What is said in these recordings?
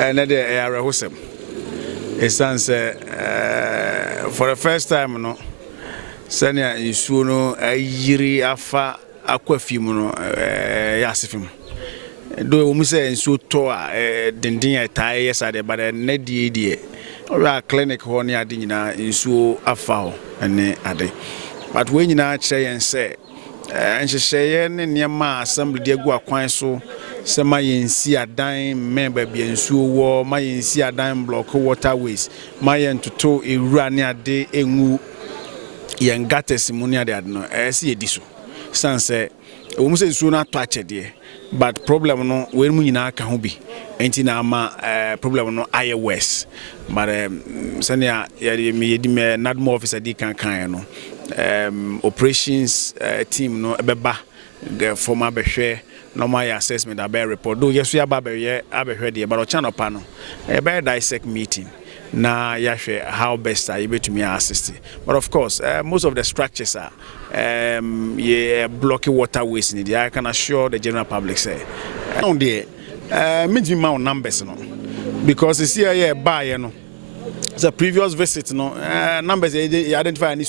the area hosem. It stands for the first time, no. Sanya insuno yiri afa akwafimu no yasifim. Do we say insu to dindin tai yesade but na die ora clinic ho ne ade nyina insu afa ho ene ade. But we nyina kire yen say enhyehyeye ne niam assembly de gu akwan so se ma yensi adan member bi insu wo ma yensi adan block waterways ma yen toto ewura ne ade engu yen gates mu ne ade no se ediso sanse we mu say insu na to achede but problem no we mu nyina ka ho bi enti na ama problem no aye worse but senia yedi me nadmo officer di kan no operations team no ebeba the former behwe normal assessment about report do yes we aba behwe de but o channel pa no ebe dissect meeting na yahwe how best are able to me assist but of course most of the structures are blocking waterways in I can assure the general public say on there means me numbers no because it's here buy no the previous visit no numbers you identify any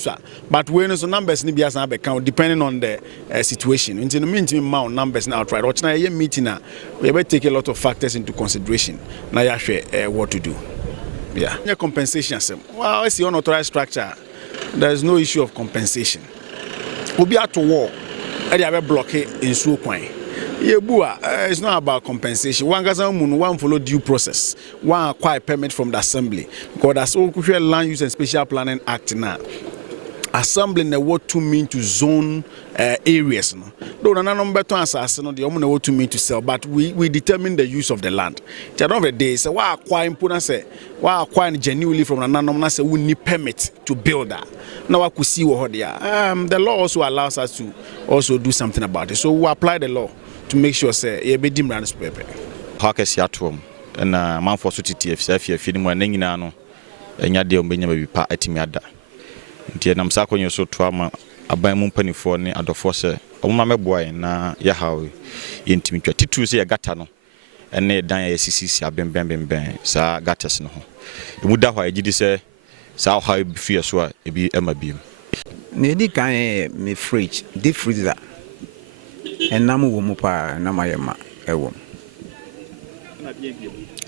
but when so numbers ni biasa be count depending on the situation into the mean numbers now outright or na meeting na we better take a lot of factors into consideration na ya share what to do yeah compensation well I see unauthorized structure there is no issue of compensation we be at war e dey block in so kwan it's not about compensation. One follow due process. One acquire permit from the assembly. Because that's all Land Use and Special Planning Act now. Assembling the what to mean to zone areas. No, though no number to answer. No, the only what to mean to sell. But we determine the use of the land. At the end of the day, so why acquire say why acquire genuinely from an anonymous say we need permit to build that. Now I could see what they are. The law also allows us to also do something about it. So we apply the law to make sure say you be dim runs paper. Hawkes yatom and man for so TTF feeding one nyina no enya de ombenya ba bi pa atimi ada. Nti nam sa konyo so to ama aban mu mpanifo ne adofo se omma meboa na ya hawe yentimi twa titu se ya gata no ene dan ya CCC abembembemben sa gatas no ho. Emu da hwa agidi se sa hawe bi fie so a ebi ema biem. Ne di kan me fridge, deep freezer. And Namu Mupa, Namayama, a woman.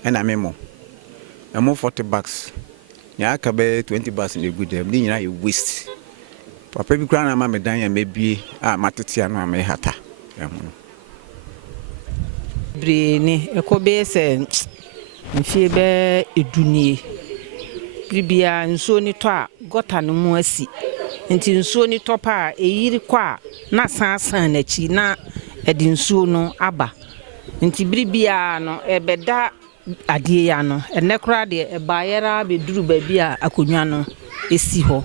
And I'm a more. I'm more 40 bucks. Yakabe 20 bucks in the good day. Then you waste. Papa, be crown, Mamma Dania, maybe Matatiana, may hata. Brini, a cobe said, Fiebe, Eduni. Bibia and Sony Toa, got an mercy. Until Sony Topa, a year qua, not Sansan, a china, a dinsuno, abba. Until Bribiano, a beda adiano, a necradi, a bayera, be drew babia, a cugnano, a siho.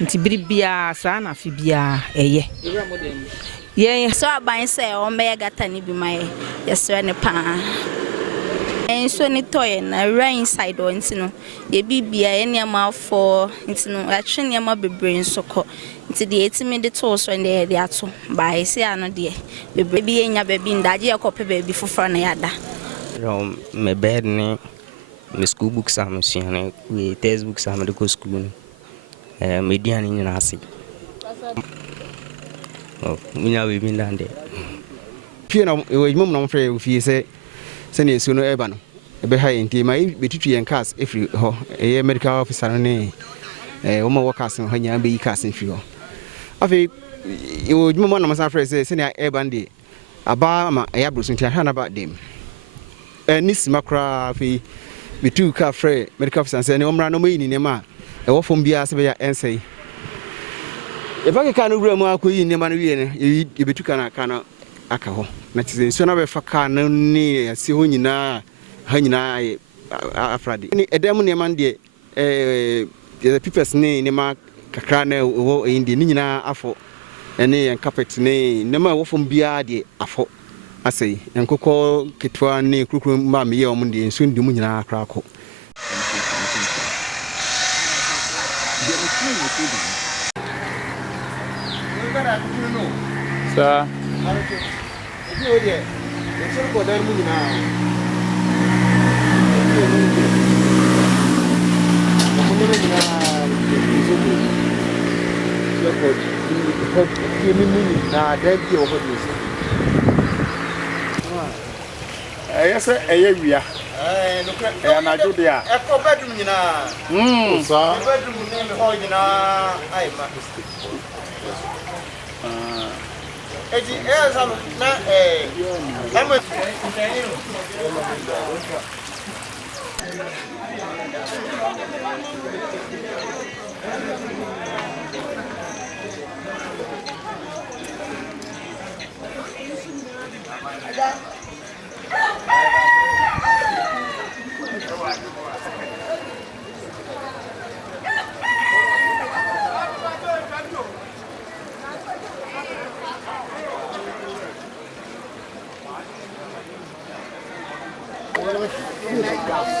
Until Bribia, sana fibia, a ye. Yea, so I buy say, Omega Tani be my yes, pan. And so ni toy na right inside or ntino ye bibia any amount for ntino actually am be brain so ko nti de 8 to so and de ato by say ano de baby enya baby ndaje ekope baby foforo na yada me bed ni me school books am siane we textbooks am de go school media ni na ase minya we bin dande pie na we mum na mfre we fie say sene so no eba no ebe ha enti mai betutu yen cars every ho medical officer no ne wo ma workers no hanya be yi cars fi ho afi wo dwuma na masa frɛ sene eba ndi aba ma ya brusun tia ha na ba dem nis makra afi betu ka frɛ medical officer sene omra no mayi ni ma wo fom bia se be ya ensei e ba ka no wura mu akoyi ni ma no wie ne ye betu ka na aka ho na tise so na be fa ka na ni ase ho nyina ha nyina afrade ni edem ne man de the peoples ne ma kakra na wo indi ni nyina afo ene en carpet ne ma wo fom bia de afo asei enkokɔ ketwa ne krukru ma me ye om de nso ndi mu nyina akra akɔ Sir. It's ho die mi muni na da bi wo ho die yes wia no kra na jo de a e ko bedroom nyina so bedroom ni me ho nyina ai ma eji sam na ama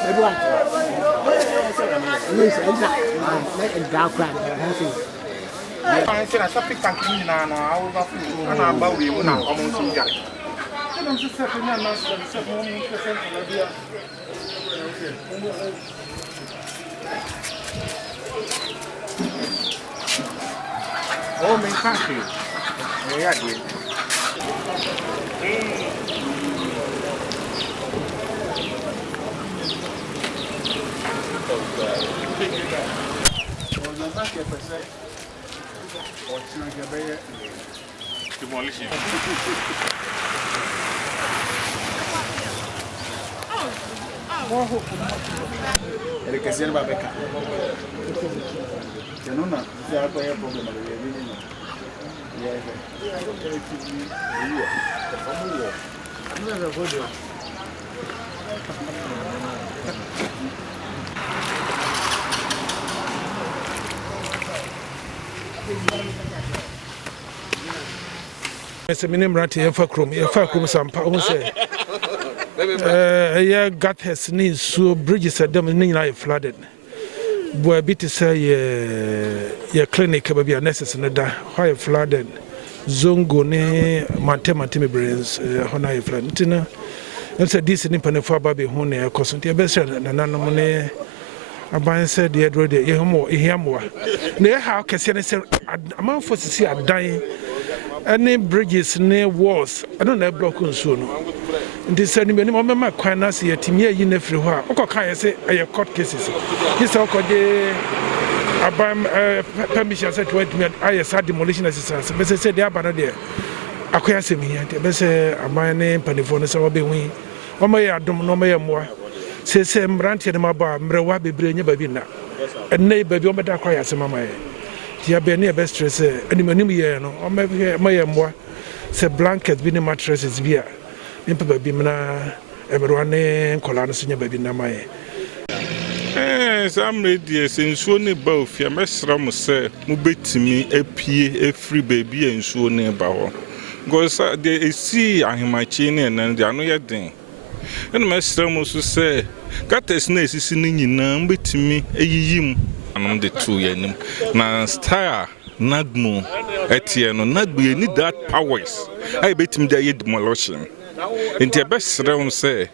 everyone. Yes, exactly. Background. I said I stop thinking now I will not feel and I'm about you now I'm on some guy. I'm just saying I'm not saying oh, me thank you. Yeah, I did. Demolition. Ele quer ser babeca. Eu não sei qual é o problema dele. Mr. Minimrati, Fakrum Sampa, a gut has needs so bridges at them in flooded. Boy, bit to say your clinic will be a necessary high flooded. Zongo ne Matemi brains, Honai Flantina. And said this in Panafar Baby Hone, a cosmetic best and anonymous. A man said, the Edward, Yamwa. Near how Cassian said, a man for to see a dying. Any bridges near walls, I don't have broken soon. This enemy, Mamma Quanas, a Timia in a free war. Okay, I say, I have court cases. This all called a permission said to me, I said demolition assistance. But I said, they are banner there. I can't say me, but say, a my name, Panifonis, or be we. Oh, my, I don't know more. Say, Branty and my bar, Mrawabi, bring your baby now. A neighbor, you better cry as a mamma. Tia be near best dress, any money, or maybe my more. Say blankets, be mattresses, beer. Impa baby, everyone named Colanas in your baby Namae. I'm ready, since Swony both your master say, Mubet me a pea, a free baby, and Swony bow. Goes they see I am my chin and they are no yet thing. And Master Mosu say, got a snake is in number to me, a yim. I'm the 2 years. Now, star, Nagmo, Etienne, Nagby, need that powers. I bet him there demolition. In the best realm, say,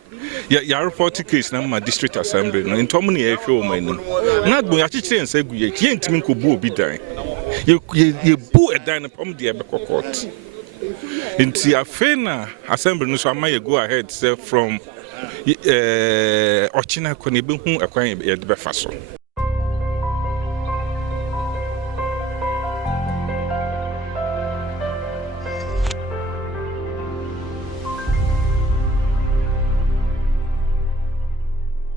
your report case, now my district assembly, in Tommy, a show, my name. Nagby, I teach and say, you can't mean Kubu be dying. You boo a dine upon the Abaco court. In the Afena assembly, so I might go ahead, say, from Ochina Konibu, acquiring the Befaso.